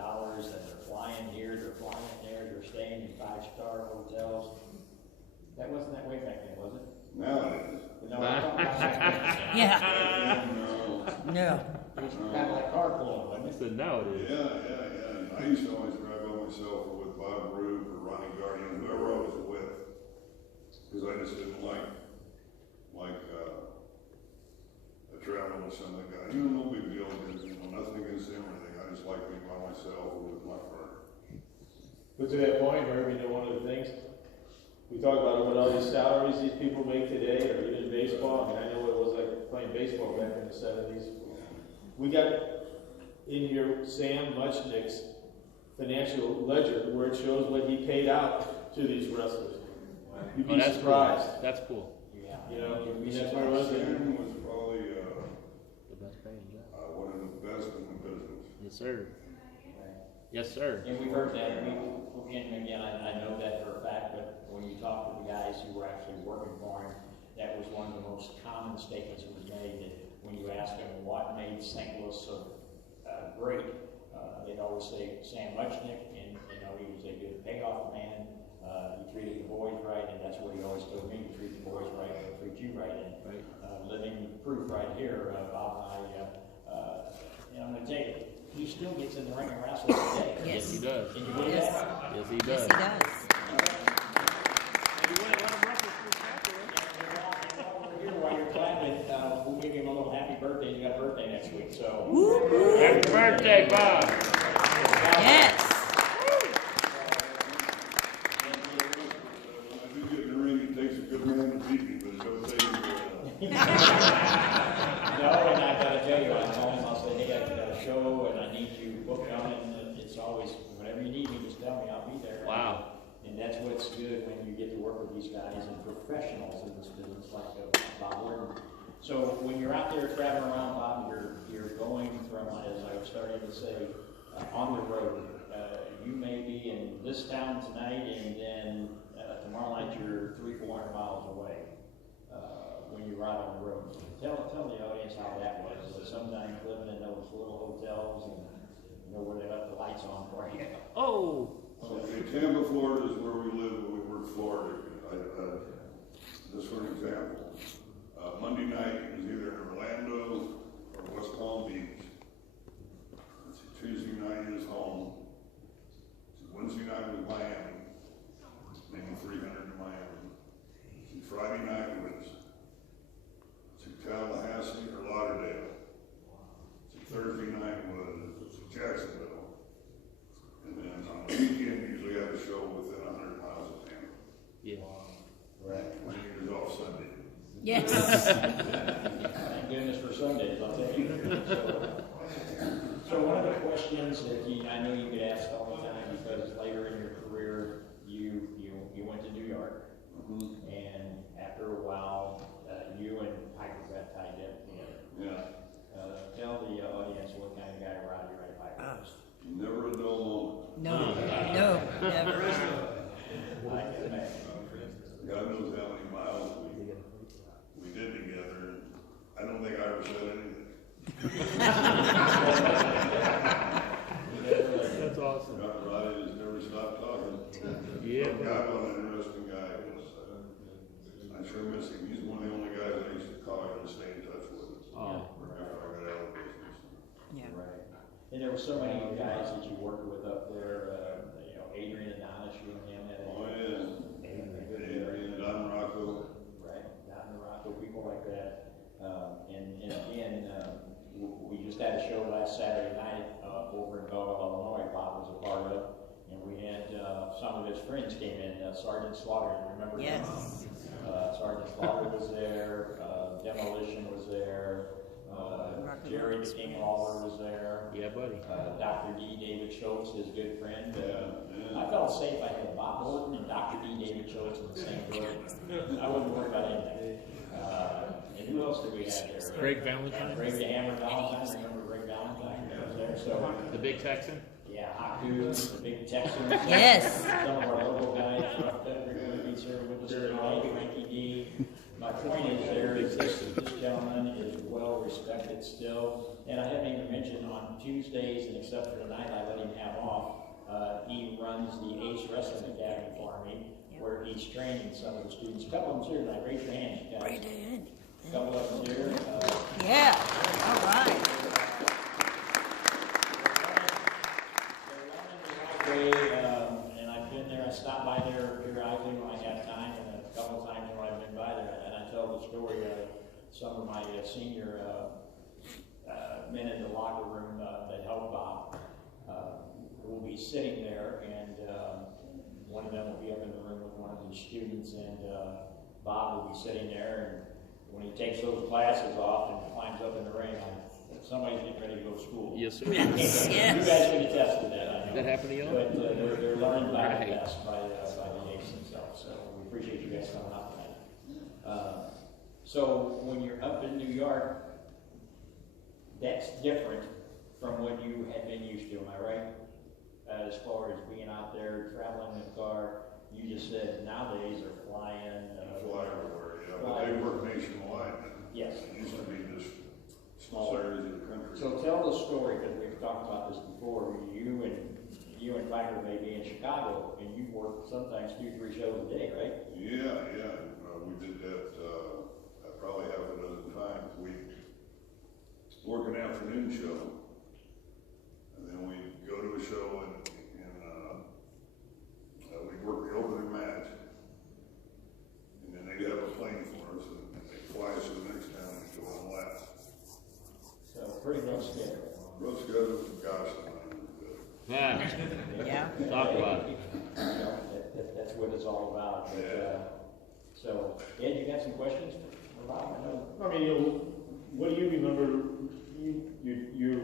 dollars, and they're flying here, they're flying there, they're staying in 5-star hotels. That wasn't that way back then, was it? Now it is. No, I'm talking about back then. Yeah. No. It was kind of like carpooling, wasn't it? So now it is. Yeah. I used to always drive by myself or with Bob Root or Ronnie Guardian, whoever I was with, because I just didn't like traveling with some of the guys. No big deal, nothing against them or anything. I just like being by myself or with my friend. But to that point, Herb, one of the things we talk about what all these salaries these people make today, or even baseball. I mean, I know what it was like playing baseball back in the 70s. We got in here Sam Muchnick's financial ledger where it shows what he paid out to these wrestlers. You'd be surprised. Cool. That's cool. Yeah. You know, that's where it was. Sam was probably The best paying job. one of the best in the business. Yes, sir. Yes, sir. And we've heard that, and again, I know that for a fact, but when you talk to the guys who were actually working for him, that was one of the most common statements that was made, that when you ask them what made St. Louis so great, they'd always say Sam Muchnick, and he was a good payoff man, he treated the boys right, and that's what he always told me, to treat the boys right, and treat you right, and living proof right here, Bob and I, I'm going to tell you, he still gets in the ring and wrestles today. Yes, he does. Can you believe that? Yes, he does. Yes, he does. Here while you're clapping, we'll give him a little happy birthday. He's got a birthday next week, so. Happy birthday, Bob. Yes. I do get in the ring, it takes a good man to beat me, but it don't take me. No, and I gotta tell you, I told him, I'll say, hey, I got a show and I need you booked on it, and it's always, whenever you need me, just tell me, I'll be there. Wow. And that's what's good when you get to work with these guys and professionals in this business like Bob Orton. So when you're out there traveling around, Bob, you're going from, as I was starting to say, on the road. You may be in this town tonight, and then tomorrow night you're 300-400 miles away when you're out on the road. Tell the audience how that was. Sometimes living in those little hotels and where they left the lights on for you. Oh. Okay, Tampa, Florida is where we live when we work Florida. Just for an example, Monday night it was either in Orlando or West Palm Beach. Tuesday night is home. Wednesday night was Miami, maybe 300 in Miami. Friday night was Tallahassee or Lauderdale. Thursday night was Jacksonville. And then on the weekend, usually have a show within 100 miles of Tampa. Yeah. Right. When he was off Sunday. Yes. Thank goodness for Sundays, I'll tell you. So one of the questions that I know you get asked all the time, because later in your career you went to New York, and after a while you and Piper got tied up together. Yeah. Tell the audience what kind of guy Roddy Ray Piper was. Never a dull moment. No, never. I can imagine. God knows how many miles we did together. I don't think I ever said anything. That's awesome. Roddy just never stopped talking. Yeah. God, what an interesting guy. I sure miss him. He's one of the only guys I used to call and stay in touch with. Oh. After I got out of the business. Yeah. Right. And there were so many guys that you worked with up there, Adrian Adonis, you and him had Oh, yeah. Adrian, Don Rocco. Right, Don Rocco, people like that. And again, we just had a show last Saturday night over in Belleville, Illinois, Bob was a part of, and we had some of his friends came in, Sergeant Slaughter, you remember him? Yes. Sergeant Slaughter was there, Demolition was there, Jerry the King Lawler was there. Yeah, buddy. Dr. D. David Schultz, his good friend. I felt safe. I had Bob Orton and Dr. D. David Schultz in the same building. I wouldn't worry about anything. And who else did we have there? Greg Valentine. Greg the Hammer Valentine. Remember Greg Valentine? He was there. So The big Texan. yeah, Haku, the big Texans. Yes. Some of our local guys up there are going to be serving with us tonight. Frankie D. My point is there is this gentleman is well respected still, and I haven't even mentioned on Tuesdays, and except for tonight, I let him have off. He runs the Ace Wrestling Academy for me, where he's training some of the students. A couple of them's here tonight. Raise your hands, you guys. Right in. A couple of them's here. Yeah, all right. And I've been there. I stop by there periodically when I have time, and a couple of times when I've been by there, and I tell the story of some of my senior men in the locker room that help Bob. Will be sitting there, and one of them will be up in the room with one of the students, and Bob will be sitting there, and when he takes those glasses off and climbs up in the ring, somebody's getting ready to go to school. Yes, sir. Yes, You yes. guys can attest to that, I know. That happened to you? But they're learning by the Right. best, by the Ace themselves, so we appreciate you guys coming out tonight. So when you're up in New York, that's different from what you had been used to, am I right? As far as being out there, traveling in the car, you just said nowadays they're flying. Fly everywhere, yeah, but they work nationwide. Yes. It used to be just small areas of the country. So tell the story, because we've talked about this before. You and Fighter may be in Chicago, and you work sometimes 2-3 shows a day, right? Yeah, we did that, probably half a dozen times. We work an afternoon show, and then we go to a show and we work the opening match, and then they have a plane for us, and they fly us to the next town and go on last. So pretty rough schedule. Rough schedule, gosh, good. Yeah. Yeah. Talk about it. That's what it's all about. But, Yeah. so, Ed, you got some questions for Bob? I know. I mean, what do you remember, you're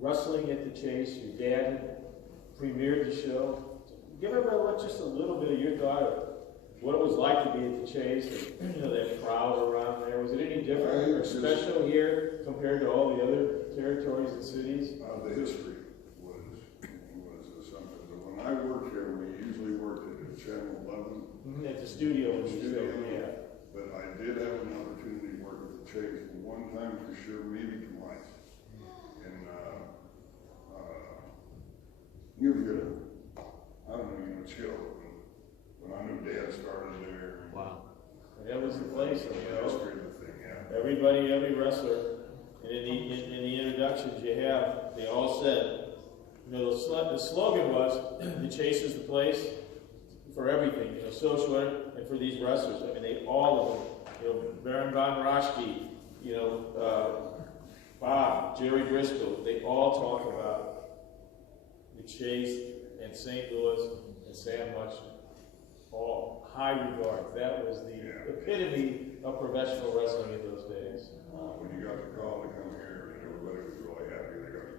wrestling at the Chase, your dad premiered the show. Give everyone just a little bit of your thought of what it was like to be at the Chase, and, that crowd around there. Was it any different or special here compared to all the other territories and cities? The history was something, but when I worked here, we usually worked at Channel 11. At the studio. Studio. Yeah. But I did have an opportunity to work at the Chase one time for sure, maybe twice. And you get I don't know, chill. When I knew Dad started there. Wow. That was the place, The history of the thing, yeah. every wrestler, and in the introductions you have, they all said, the slogan was, the Chase is the place for everything, social and for these wrestlers. I mean, they all of them, Baron Von Raschke, Bob, Jerry Briscoe, they all talk about the Chase and St. Louis and Sam Much, all high regard. That was the epitome of professional wrestling in those days. When you got the call to come here, everybody was really happy they got to